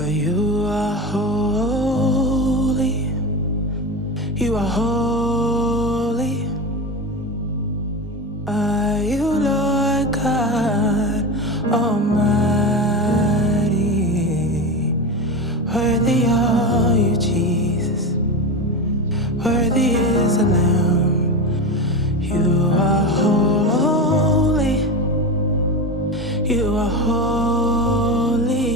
For you are holy, you are holy. Are you Lord God Almighty? Worthy are you, Jesus. Worthy is the Lamb. You are holy, you are holy.